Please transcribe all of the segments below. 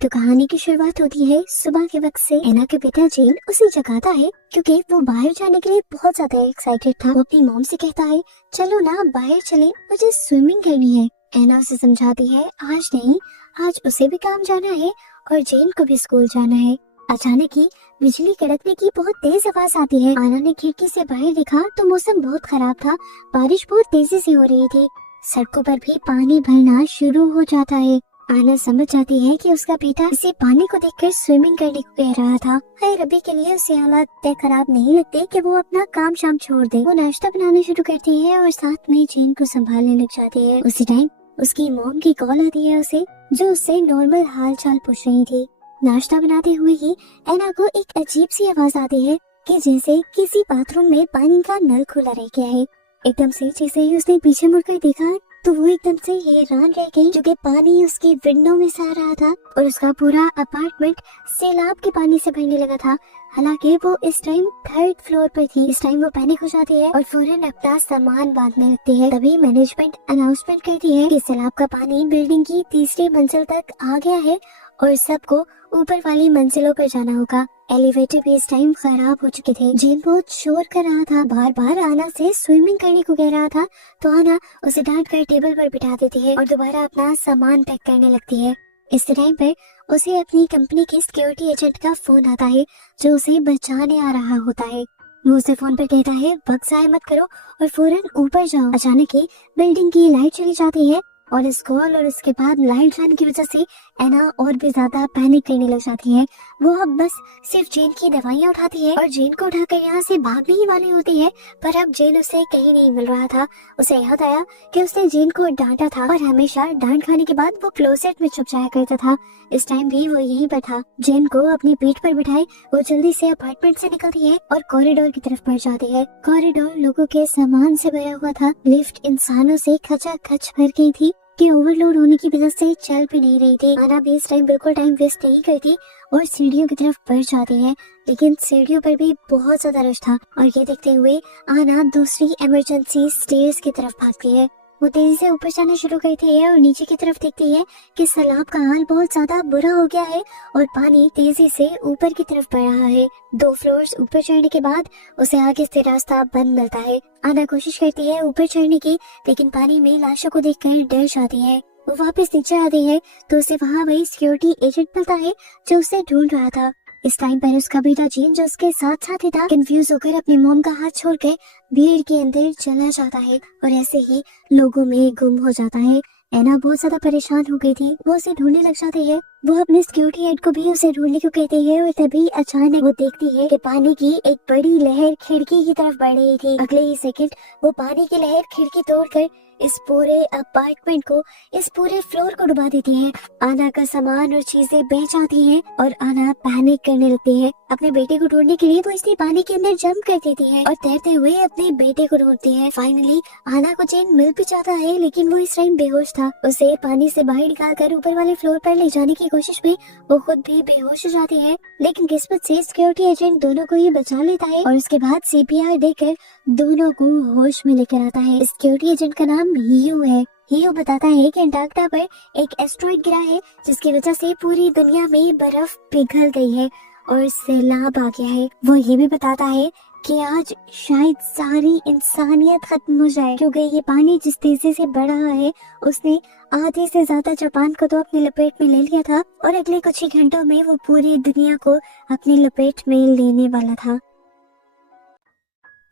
तो कहानी की शुरुआत होती है सुबह के वक्त से। एना के पिता जेन उसे जगाता है क्योंकि वो बाहर जाने के लिए बहुत ज्यादा एक्साइटेड था। वो अपनी मॉम से कहता है चलो ना बाहर चले, मुझे स्विमिंग करनी है। एना उसे समझाती है आज नहीं, आज उसे भी काम जाना है और जेन को भी स्कूल जाना है। अचानक ही बिजली कड़कने की बहुत तेज आवाज आती है। आना ने खिड़की से बाहर देखा तो मौसम बहुत खराब था, बारिश बहुत तेजी से हो रही थी। सड़कों पर भी पानी भरना शुरू हो जाता है। आना समझ जाती है कि उसका बेटा इसे पानी को देखकर स्विमिंग करने को कह रहा था। है रबी के लिए उसे हालात तय खराब नहीं लगते कि वो अपना काम शाम छोड़ दे। वो नाश्ता बनाना शुरू करती है और साथ में जेन को संभालने लग जाती है। उसी टाइम उसकी मॉम की कॉल आती है उसे, जो उससे नॉर्मल हाल चाल पूछ रही थी। नाश्ता बनाते हुए ही एना को एक अजीब सी आवाज आती है कि जैसे किसी बाथरूम में पानी का नल खुला रह गया है। एकदम से जैसे ही उसने पीछे मुड़कर देखा तो वो एकदम से हैरान रह गई, क्योंकि पानी उसकी विंडो में से आ रहा था और उसका पूरा अपार्टमेंट सैलाब के पानी से भरने लगा था। हालांकि वो इस टाइम 3rd फ्लोर पर थी। इस टाइम वो पैनिक हो जाती है और फौरन अपना सामान बांधने लगती है। तभी मैनेजमेंट अनाउंसमेंट करती है कि सैलाब का पानी बिल्डिंग की 3री मंजिल तक आ गया है और सबको ऊपर वाली मंजिलों पर जाना होगा। एलिवेटर भी इस टाइम खराब हो चुके थे। जेन बहुत शोर कर रहा था, बार बार आना से स्विमिंग करने को कह रहा था, तो आना उसे डांट कर टेबल पर बिठा देती है और दोबारा अपना सामान पैक करने लगती है। इस टाइम पर उसे अपनी कंपनी के सिक्योरिटी एजेंट का फोन आता है, जो उसे बचाने आ रहा होता है। वो उसे फोन पर कहता है वक्त जाया मत करो और फौरन ऊपर जाओ। अचानक ही बिल्डिंग की लाइट चली जाती है और इस कॉल और इसके बाद लाइट जाने की वजह से एना और भी ज्यादा पैनिक करने लग जाती है। वो अब बस सिर्फ जेन की दवाइयाँ उठाती है और जेन को उठाकर यहाँ से भागने ही वाली होती है, पर अब जेन उसे कहीं नहीं मिल रहा था। उसे याद आया कि उसने जेन को डांटा था और हमेशा डांट खाने के बाद वो क्लोसेट में छुप जाया करता था। इस टाइम भी वो यहीं पर था। जेन को अपनी पीठ पर बिठाए वो जल्दी से अपार्टमेंट से निकलती है और कॉरिडोर की तरफ बढ़ जाती है। कॉरिडोर लोगों के सामान से भरा हुआ था। लिफ्ट इंसानों से खचाखच भर गई थी कि ओवरलोड होने की वजह से चल भी नहीं रही थी। आना भी इस टाइम बिल्कुल टाइम वेस्ट नहीं करती और सीढ़ियों की तरफ बढ़ जाती है, लेकिन सीढ़ियों पर भी बहुत ज्यादा रश था और ये देखते हुए आना दूसरी इमरजेंसी स्टेयर्स की तरफ भागती है। वो तेजी से ऊपर जाना शुरू करती है और नीचे की तरफ देखती है कि सैलाब का हाल बहुत ज्यादा बुरा हो गया है और पानी तेजी से ऊपर की तरफ बढ़ रहा है। 2 फ्लोर्स ऊपर चढ़ने के बाद उसे आगे से रास्ता बंद मिलता है। आना कोशिश करती है ऊपर चढ़ने की, लेकिन पानी में लाशों को देखकर डर जाती है। वो वापस नीचे आती है तो उसे वहाँ वही सिक्योरिटी एजेंट मिलता है जो उसे ढूंढ रहा था। इस टाइम पर उसका बेटा जेन, जो उसके साथ साथी था, कंफ्यूज होकर अपनी मॉम का हाथ छोड़कर भीड़ के अंदर चला जाता है और ऐसे ही लोगों में गुम हो जाता है। एना बहुत ज्यादा परेशान हो गई थी। वो उसे ढूंढने लग जाती है। वो अपने सिक्योरिटी गार्ड को भी उसे ढूंढने को कहती है और तभी अचानक वो देखती है कि पानी की एक बड़ी लहर खिड़की की तरफ बढ़ रही थी। अगले ही सेकंड वो पानी की लहर खिड़की तोड़कर इस पूरे अपार्टमेंट को, इस पूरे फ्लोर को डुबा देती है। आना का सामान और चीजें बह जाती हैं और आना पैनिक करने लगती है। अपने बेटे को ढूंढने के लिए वो इसलिए पानी के अंदर जंप कर देती है और तैरते हुए अपने बेटे को ढूंढती है। फाइनली आना को जेन मिल भी जाता है, लेकिन वो इस टाइम बेहोश था। उसे पानी से बाहर निकालकर ऊपर वाले फ्लोर पर ले जाने की कोशिश में वो खुद भी बेहोश हो जाती है, लेकिन किस्मत से सिक्योरिटी एजेंट दोनों को ही बचा लेता है और उसके बाद सीपीआर देकर दोनों को होश में लेकर आता है। सिक्योरिटी एजेंट का नाम हियो है। हियो बताता है कि अंटार्कटिका पर एक एस्ट्रॉइड गिरा है, जिसकी वजह से पूरी दुनिया में बर्फ पिघल गई है और सैलाब आ गया है। वो ये भी बताता है कि आज शायद सारी इंसानियत खत्म हो जाए, क्योंकि ये पानी जिस तेजी से बढ़ रहा है उसने आधे से ज्यादा जापान को तो अपनी लपेट में ले लिया था और अगले कुछ ही घंटों में वो पूरी दुनिया को अपनी लपेट में लेने वाला था।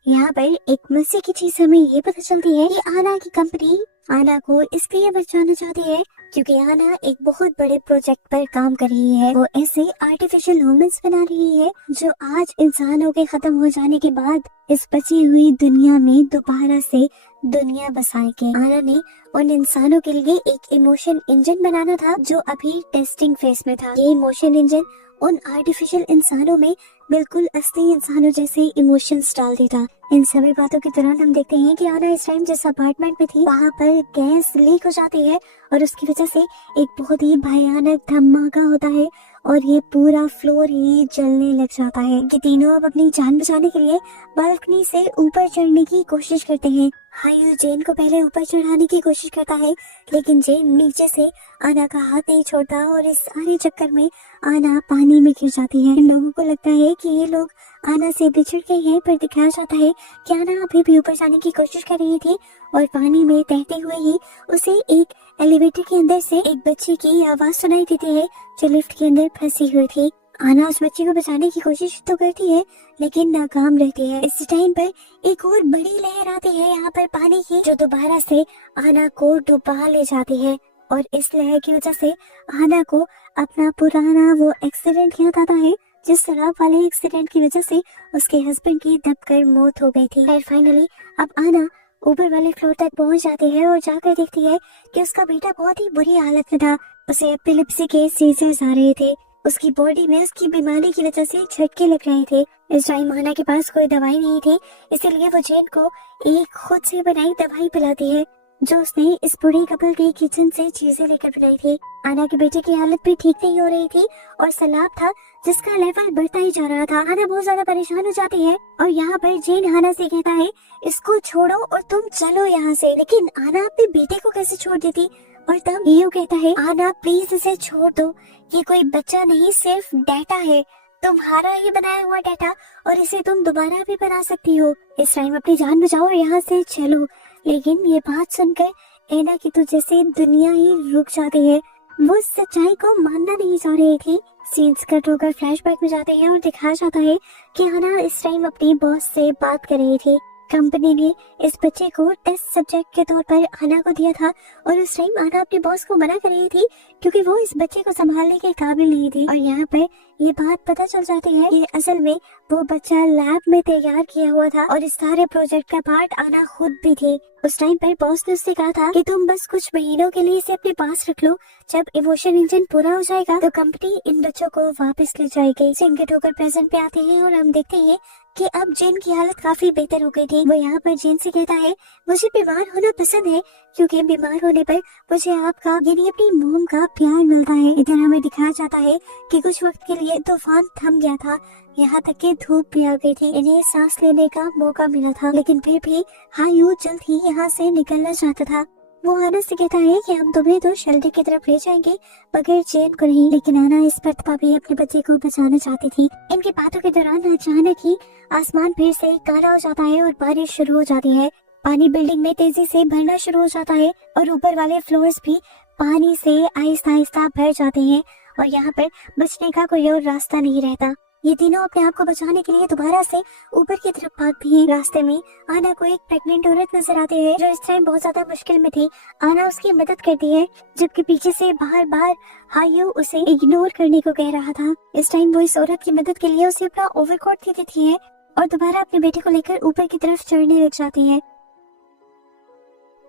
यहाँ पर एक मजे की चीज हमें ये पता चलती है कि आना की कंपनी आना को इसलिए बचाना चाहती है क्योंकि आना एक बहुत बड़े प्रोजेक्ट पर काम कर रही है। वो ऐसे आर्टिफिशियल ह्यूमंस बना रही है जो आज इंसानों के खत्म हो जाने के बाद इस बची हुई दुनिया में दोबारा से दुनिया बसाएंगे। आना ने उन इंसानों के लिए एक इमोशन इंजन बनाना था जो अभी टेस्टिंग फेज में था। ये इमोशन इंजन उन आर्टिफिशियल इंसानों में बिल्कुल असली इंसानों जैसे इमोशंस डाल देता। इन सभी बातों के दौरान हम देखते हैं कि आना इस टाइम जिस अपार्टमेंट में थी वहाँ पर गैस लीक हो जाती है और उसकी वजह से एक बहुत ही भयानक धमाका होता है और ये पूरा फ्लोर ही जलने लग जाता है। ये तीनों अब अपनी जान बचाने के लिए बालकनी से ऊपर चढ़ने की कोशिश करते हैं। हायू जेन को पहले ऊपर चढ़ाने की कोशिश करता है, लेकिन जेन नीचे से आना का हाथ नहीं छोड़ता और इस सारे चक्कर में आना पानी में गिर जाती है। इन लोगों को लगता है कि ये लोग आना से बिछड़ गए हैं, पर दिखाया जाता है कि आना अभी भी ऊपर जाने की कोशिश कर रही थी और पानी में तैरते हुए ही उसे एक एलिवेटर के अंदर से एक बच्चे की आवाज सुनाई देती है जो लिफ्ट के अंदर फंसी हुई थी। आना उस बच्चे को बचाने की कोशिश तो करती है, लेकिन नाकाम रहती है। इस टाइम पर एक और बड़ी लहर आती है यहाँ पर पानी की, जो दोबारा से आना को डुबा ले जाती है और इस लहर की वजह से आना को अपना पुराना वो एक्सीडेंट याद आता है, जिस शराब वाले एक्सीडेंट की वजह से उसके हस्बैंड की दबकर मौत हो गई थी। फिर फाइनली अब आना ऊपर वाले फ्लोर तक पहुंच जाती है और जाकर देखती है कि उसका बेटा बहुत ही बुरी हालत में था। उसे एपिलेप्सी के सीजर्स आ रहे थे, उसकी बॉडी में उसकी बीमारी की वजह से झटके लग रहे थे। इस टाइम आना के पास कोई दवाई नहीं थी, इसीलिए वो जेन को एक खुद से बनाई दवाई पिलाती है, जो उसने इस बूढ़े कपल के किचन से चीजें लेकर बनाई थी। आना के बेटे की हालत भी ठीक नहीं हो रही थी और सैलाब था जिसका लेवल बढ़ता ही जा रहा था। आना बहुत ज्यादा परेशान हो जाती है और यहाँ पर जेन आना से कहता है इसको छोड़ो और तुम चलो यहाँ से, लेकिन आना अपने बेटे को कैसे छोड़ देती। और तब हीरो कहता है आना प्लीज इसे छोड़ दो, ये कोई बच्चा नहीं सिर्फ डेटा है, तुम्हारा ही बनाया हुआ डेटा, और इसे तुम दोबारा भी बना सकती हो। इस टाइम अपनी जान बचाओ और यहाँ से चलो। लेकिन ये बात सुनकर एना की तो जैसे दुनिया ही रुक जाती है, वो सच्चाई को मानना नहीं चाह रही थी। सीन्स कट होकर फ्लैशबैक में जाते हैं और दिखाया जाता है कि आना इस टाइम अपनी बॉस से बात कर रही थी। कंपनी ने इस बच्चे को टेस्ट सब्जेक्ट के तौर पर आना को दिया था और उस टाइम आना अपने बॉस को मना कर रही थी क्योंकि वो इस बच्चे को संभालने के काबिल नहीं थी। और यहाँ पर ये बात पता चल जाती है कि असल में वो बच्चा लैब में तैयार किया हुआ था और इस सारे प्रोजेक्ट का पार्ट आना खुद भी थी। उस टाइम पर बॉस ने उससे कहा था कि तुम बस कुछ महीनों के लिए इसे अपने पास रख लो, जब इमोशन इंजन पूरा हो जाएगा तो कंपनी इन बच्चों को वापस ले जाएगी। सिंगट होकर प्रेजेंट पे आते हैं और हम देखते हैं कि अब जेन की हालत काफी बेहतर हो गई थी। वो यहाँ पर जेन से कहता है मुझे बीमार होना पसंद है क्योंकि बीमार होने पर मुझे आपका यानी अपनी मोम का प्यार मिलता है। इधर हमें दिखाया जाता है कि कुछ वक्त के लिए तूफान थम गया था, यहाँ तक कि धूप भी आ गई थी, इन्हें सांस लेने का मौका मिला था, लेकिन फिर भी हायू जल्द ही यहाँ से निकलना चाहता था। वो आना से कहता है कि हम तुम्हें तो शेल्टर की तरफ ले जाएंगे मगर जेन को नहीं, लेकिन आना इस पर भी अपने बच्चे को बचाना चाहती थी। इनकी बातों के दौरान अचानक ही आसमान फिर से काला हो जाता है और बारिश शुरू हो जाती है। पानी बिल्डिंग में तेजी से भरना शुरू हो जाता है और ऊपर वाले फ्लोर्स भी पानी से आहिस्ता आहिस्ता भर जाते हैं और यहाँ पर बचने का कोई और रास्ता नहीं रहता। ये तीनों अपने आप को बचाने के लिए दोबारा से ऊपर की तरफ भागती हैं। रास्ते में आना को एक प्रेग्नेंट औरत नजर आती है जो इस टाइम बहुत ज्यादा मुश्किल में थी। आना उसकी मदद करती है, जबकि पीछे से बार बार हायू उसे इग्नोर करने को कह रहा था। इस टाइम वो इस औरत की मदद के लिए उसे अपना ओवरकोट दे देती है और दोबारा अपने बेटे को लेकर ऊपर की तरफ चढ़ने लग जाती है।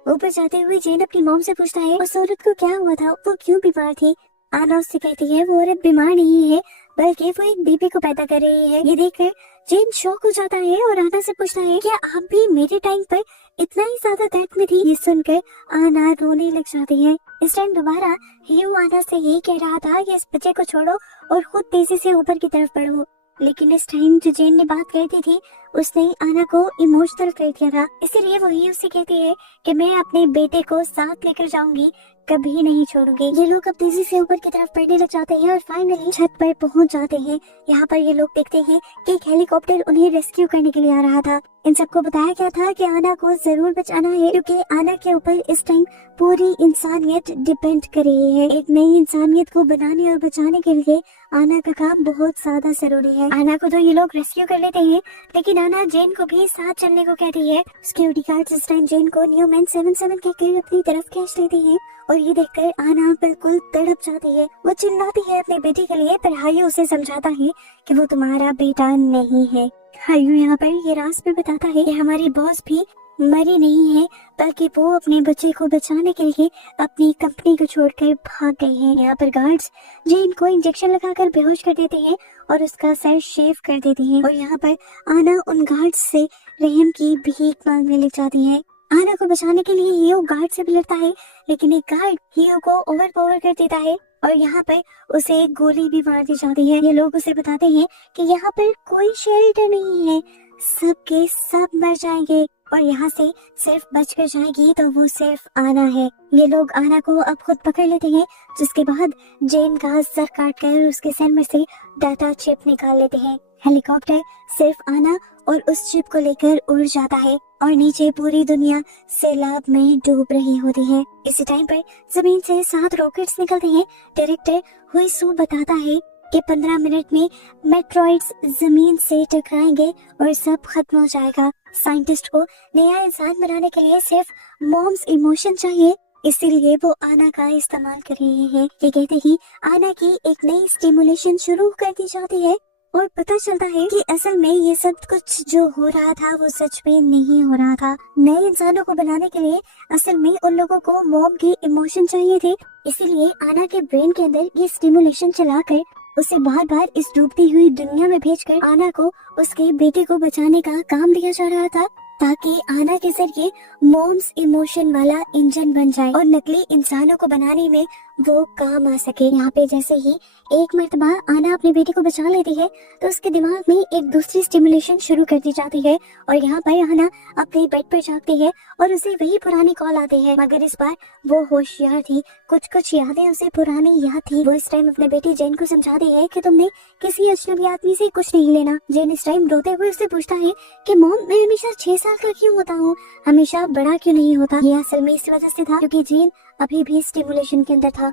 ऊपर जाते हुए जेन अपनी मॉम से पूछता है उस औरत को क्या हुआ था, वो क्यों बीमार थी। आना उससे कहती है वो औरत बीमार नहीं है बल्कि वो एक बेबी को पैदा कर रही है। ये देखकर जेन शॉक हो जाता है और आना से पूछता है क्या आप भी मेरे टाइम पर इतना ही ज्यादा दर्द में थी। ये सुनकर आना रोने लग जाती है। इस टाइम दोबारा हीरो आना से यही कह रहा था कि इस बच्चे को छोड़ो और खुद तेजी से ऊपर की तरफ बढ़ो, लेकिन इस टाइम जो जेन ने बात कही थी उसने आना को इमोशनल कर दिया था, इसीलिए वो ही उससे कहती है कि मैं अपने बेटे को साथ लेकर जाऊंगी, कभी नहीं छोड़ूंगी। ये लोग अब तेजी से ऊपर की तरफ बढ़ने लग जाते हैं और फाइनली छत पर पहुंच जाते हैं। यहाँ पर ये लोग देखते हैं कि एक हेलीकॉप्टर उन्हें रेस्क्यू करने के लिए आ रहा था। इन सबको बताया गया था कि आना को जरूर बचाना है क्योंकि आना के ऊपर इस टाइम पूरी इंसानियत डिपेंड कर रही है। एक नई इंसानियत को बनाने और बचाने के लिए आना का काम बहुत ज्यादा जरूरी है। आना को तो ये लोग रेस्क्यू कर लेते हैं, लेकिन आना जेन को भी साथ चलने को कहती है। सिक्योरिटी गार्ड इस टाइम जेन को न्यूमैन 77 कहकर अपनी तरफ खींच लेती है और ये देखकर आना बिल्कुल तड़प जाती है। वो चिल्लाती है अपने बेटे के लिए, पर हायू उसे समझाता है कि वो तुम्हारा बेटा नहीं है। हायू यहाँ पर ये राज भी बताता है कि हमारी बॉस भी मरी नहीं है बल्कि वो अपने बच्चे को बचाने के लिए अपनी कंपनी को छोड़कर भाग गए हैं। यहाँ पर गार्ड्स जेन को इंजेक्शन लगाकर बेहोश कर देते हैं और उसका सर शेव कर देते हैं और यहाँ पर आना उन गार्ड्स से रहम की भीख मांगने लग जाती है। आना को बचाने के लिए हीरो गार्ड से भी लड़ता है, लेकिन एक गार्ड हीरो को ओवरपावर कर देता है और यहाँ पर उसे एक गोली भी मार दी जाती है। ये लोग उसे बताते हैं कि यहाँ पर कोई शेल्टर नहीं है, सबके सब मर जाएंगे और यहाँ से सिर्फ बचकर जाएगी तो वो सिर्फ आना है। ये लोग आना को अब खुद पकड़ लेते हैं, जिसके बाद जेन का सर काट कर उसके सर में से डाटा चिप निकाल लेते हैं। हेलीकॉप्टर सिर्फ आना और उस चिप को लेकर उड़ जाता है और नीचे पूरी दुनिया सैलाब में डूब रही होती है। इसी टाइम पर जमीन से 7 रॉकेट्स निकलते हैं। डायरेक्टर हुई सू बताता है कि 15 मिनट में मेट्रॉइड्स जमीन से टकराएंगे और सब खत्म हो जाएगा। साइंटिस्ट को नया इंसान बनाने के लिए सिर्फ मॉम्स इमोशन चाहिए, इसीलिए वो आना का इस्तेमाल कर रहे हैं। ये कहते ही आना की एक नई स्टिमुलेशन शुरू कर दी जाती है और पता चलता है कि असल में ये सब कुछ जो हो रहा था वो सच में नहीं हो रहा था। नए इंसानों को बनाने के लिए असल में उन लोगों को मॉम के इमोशन चाहिए थे, इसीलिए आना के ब्रेन के अंदर ये स्टिमुलेशन चलाकर उसे बार बार इस डूबती हुई दुनिया में भेजकर आना को उसके बेटे को बचाने का काम दिया जा रहा था, ताकि आना के जरिए मॉम्स इमोशन वाला इंजन बन जाए और नकली इंसानों को बनाने में वो काम आ सके। यहाँ पे जैसे ही एक मर्तबा आना अपने बेटे को बचा लेती है तो उसके दिमाग में एक दूसरी स्टिमुलेशन शुरू कर दी जाती है और यहाँ पर आना अपने बेड पर जागती है और उसे वही पुरानी कॉल आती है, मगर इस बार वो होशियार थी। कुछ यादें उसे पुरानी याद थी। वो इस टाइम अपने बेटी जेन को समझाती है कि तुमने किसी अजनबी आदमी से कुछ नहीं लेना। जेन इस टाइम रोते हुए उससे पूछता है कि मॉम, मैं हमेशा 6 साल का क्यों होता हूँ, हमेशा बड़ा क्यों नहीं होता। ये असल में इस वजह से था क्योंकि जेन अभी भी स्टिमुलेशन के अंदर था।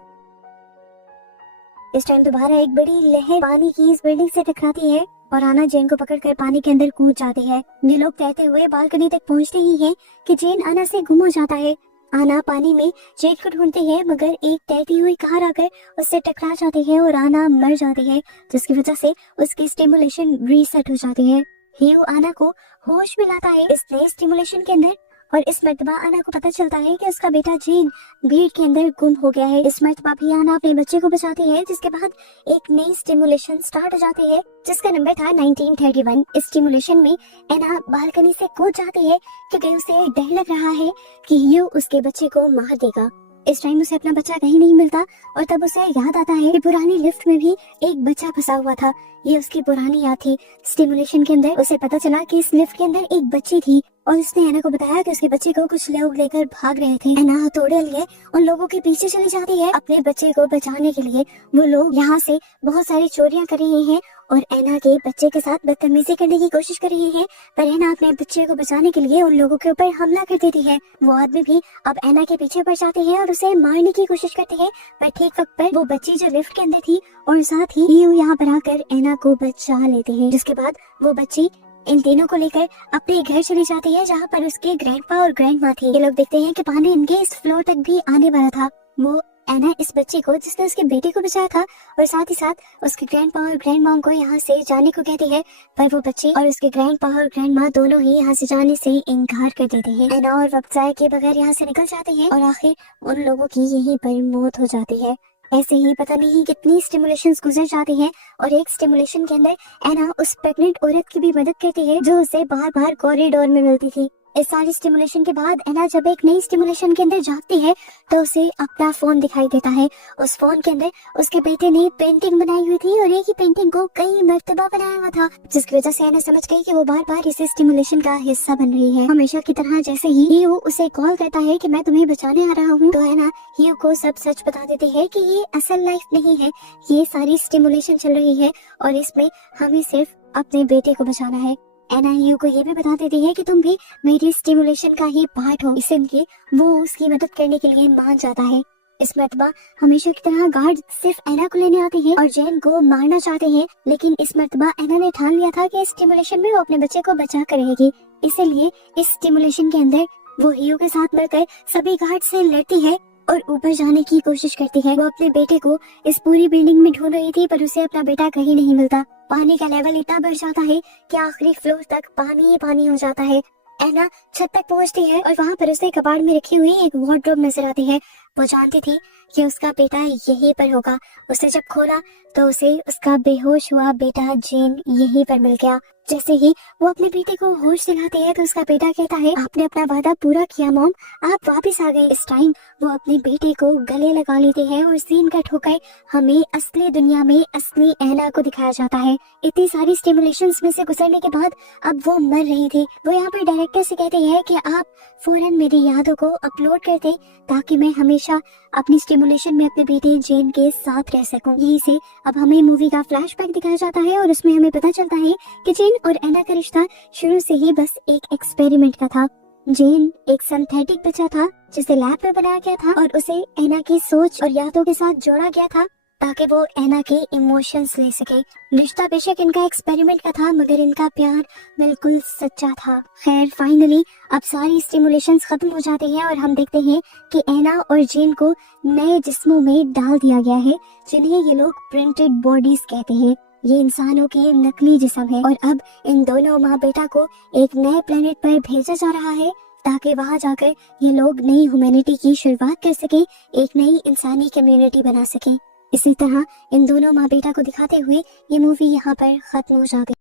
इस टाइम दोबारा एक बड़ी लहर पानी की इस बिल्डिंग से टकराती है और आना जेन को पकड़कर पानी के अंदर कूद जाती है। ये लोग तैरते हुए बालकनी तक पहुंचते ही हैं कि जेन आना से गुम हो जाता है। आना पानी में जेन को ढूंढती है, मगर एक तैरती हुई कार आकर उससे टकरा जाती है और आना मर जाती है, जिसकी वजह से उसकी स्टिमुलेशन रीसेट हो जाती है। हीरो आना को होश में लाता है इस नए स्टिमुलेशन के अंदर और इस मर्तबा आना को पता चलता है कि उसका बेटा जेन भीड़ के अंदर गुम हो गया है। इस मर्तबा भी आना अपने बच्चे को बचाती है, जिसके बाद एक नई स्टिमुलेशन स्टार्ट हो जाती है जिसका नंबर था 1931। इस स्टिमुलेशन में एना बालकनी से कूद जाती है क्योंकि उसे डर लग रहा है कि हीरो उसके बच्चे को मार देगा। इस टाइम उसे अपना बच्चा कहीं नहीं मिलता और तब उसे याद आता है कि पुरानी लिफ्ट में भी एक बच्चा फंसा हुआ था। ये उसकी पुरानी याद थी। स्टिमुलेशन के अंदर उसे पता चला कि इस लिफ्ट के अंदर एक बच्ची थी और उसने एना को बताया कि उसके बच्चे को कुछ लोग लेकर भाग रहे थे। एना हथौड़े लिए उन लोगों के पीछे चली जाती है अपने बच्चे को बचाने के लिए। वो लोग यहाँ से बहुत सारी चोरियां कर रहे हैं और एना के बच्चे के साथ बदतमीजी करने की कोशिश कर रही है, पर एना अपने बच्चे को बचाने के लिए उन लोगों के ऊपर हमला कर देती है। वो आदमी भी अब एना के पीछे पड़ जाते हैं और उसे मारने की कोशिश करते हैं, पर ठीक वक्त पर वो बच्ची जो लिफ्ट के अंदर थी और साथ ही हीरो यहाँ पर आकर एना को बचा लेते हैं। जिसके बाद वो बच्ची इन तीनों को लेकर अपने घर चली जाती है जहाँ पर उसके ग्रैंडपा और ग्रैंडमा थी। ये लोग देखते हैं कि पानी इनके इस फ्लोर तक भी आने वाला था। वो एना इस बच्चे को जिसने उसके बेटे को बचाया था और साथ ही साथ उसके ग्रैंडपा और ग्रैंडमॉम को यहाँ से जाने को कहती है, पर वो बच्चे और उसके ग्रैंडपा और ग्रैंडमा दोनों ही यहाँ से जाने से इनकार कर देते हैं। एना और वक्त जाए के बगैर यहाँ से निकल जाते हैं और आखिर उन लोगों की यहीं पर मौत हो जाती है। ऐसे ही पता नहीं कितनी स्टिमुलेशंस गुजर जाती हैं और एक स्टिमुलेशन के अंदर एना उस प्रेग्नेंट औरत की भी मदद करती है जो उसे बार बार कॉरिडोर में मिलती थी। इस सारी स्टिमुलेशन के बाद एना जब एक नई स्टिमुलेशन के अंदर जागती है तो उसे अपना फोन दिखाई देता है। उस फोन के अंदर उसके बेटे ने पेंटिंग बनाई हुई थी और एक ही पेंटिंग को कई मर्तबा बनाया हुआ था, जिसकी वजह से एना समझ गई कि वो बार बार इस स्टिमुलेशन का हिस्सा बन रही है। हमेशा की तरह जैसे ही हीरो उसे कॉल करता है कि मैं तुम्हें बचाने आ रहा हूँ, तो एना हीरो को सब सच बता देती है कि ये असल लाइफ नहीं है, ये सारी स्टिमुलेशन चल रही है और इसमें हमें सिर्फ अपने बेटे को बचाना है। एना हीरो को ये भी बता देती है कि तुम भी मेरी स्टिमुलेशन का ही पार्ट हो, इसलिए वो उसकी मदद करने के लिए मान जाता है। इस मर्तबा हमेशा की तरह गार्ड सिर्फ एना को लेने आते हैं और जेन को मारना चाहते हैं, लेकिन इस मर्तबा एना ने ठान लिया था कि इस स्टिमुलेशन में वो अपने बच्चे को बचा कर रहेगी, इसलिए इस स्टिमुलेशन के अंदर वो हीरो के साथ मिलकर सभी गार्ड से लड़ती है और ऊपर जाने की कोशिश करती है। वो अपने बेटे को इस पूरी बिल्डिंग में ढूंढ रही थी, पर उसे अपना बेटा कहीं नहीं मिलता। पानी का लेवल इतना बढ़ जाता है कि आखिरी फ्लोर तक पानी ही पानी हो जाता है। एना छत तक पहुंचती है और वहाँ पर उसे कबाड़ में रखी हुई एक वार्डरोब नजर आती है। वो जानती थी कि उसका बेटा यहीं पर होगा। उसे जब खोला तो उसे उसका बेहोश हुआ बेटा जेन यहीं पर मिल गया। जैसे ही वो अपने बेटे को होश दिलाती है तो उसका बेटा कहता है, आपने अपना वादा पूरा किया मॉम, आप वापस आ गए। इस टाइम वो अपने बेटे को गले लगा लेते हैं और सीन कट होकर हमें असली दुनिया में असली ऐना को दिखाया जाता है। इतनी सारी स्टिमुलेशंस में से गुजरने के बाद अब वो मर रही थी। वो यहाँ पर डायरेक्टर से कहते हैं कि आप फौरन मेरी यादों को अपलोड कर दें ताकि मैं हमेशा अपनी स्टिमुलेशन में अपने बेटे जेन के साथ रह सकूं। यहीं से अब हमें मूवी का फ्लैशबैक दिखाया जाता है और उसमें हमें पता चलता है कि जेन और एना का रिश्ता शुरू से ही बस एक एक्सपेरिमेंट का था। जेन एक सिंथेटिक बच्चा था जिसे लैब में बनाया गया था और उसे एना की सोच और यादों के साथ जोड़ा गया था ताकि वो एना के इमोशंस ले सके। रिश्ता बेशक इनका एक्सपेरिमेंट का था मगर इनका प्यार बिल्कुल सच्चा था। खैर फाइनली अब सारी स्टिमुलेशंस खत्म हो जाते हैं और हम देखते हैं कि एना और जेन को नए जिस्मों में डाल दिया गया है जिन्हें ये लोग प्रिंटेड बॉडीज कहते हैं। ये इंसानों के नकली जिस्म है और अब इन दोनों माँ बेटा को एक नए प्लेनेट पर भेजा जा रहा है ताकि वहां जाकर ये लोग नई ह्यूमैनिटी की शुरुआत कर सके, एक नई इंसानी कम्युनिटी बना सके। इसी तरह इन दोनों माँ बेटा को दिखाते हुए ये मूवी यहाँ पर खत्म हो जाती है।